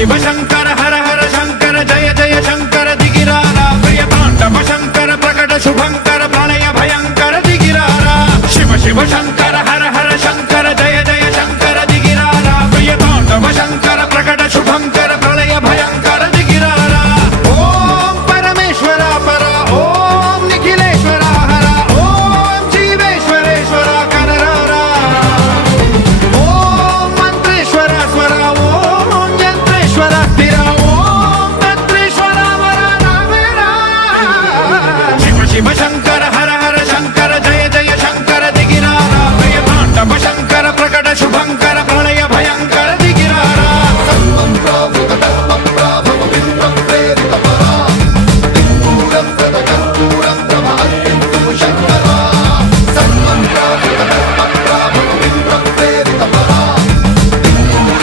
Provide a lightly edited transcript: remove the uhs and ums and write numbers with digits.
शिव शंकर हर हर शंकर जय जय शंकर दिगिरारा प्रिय तांडव शंकर प्रकट शुभंकर प्रणय भयंकर दिगिरारा शिव शिव शंकर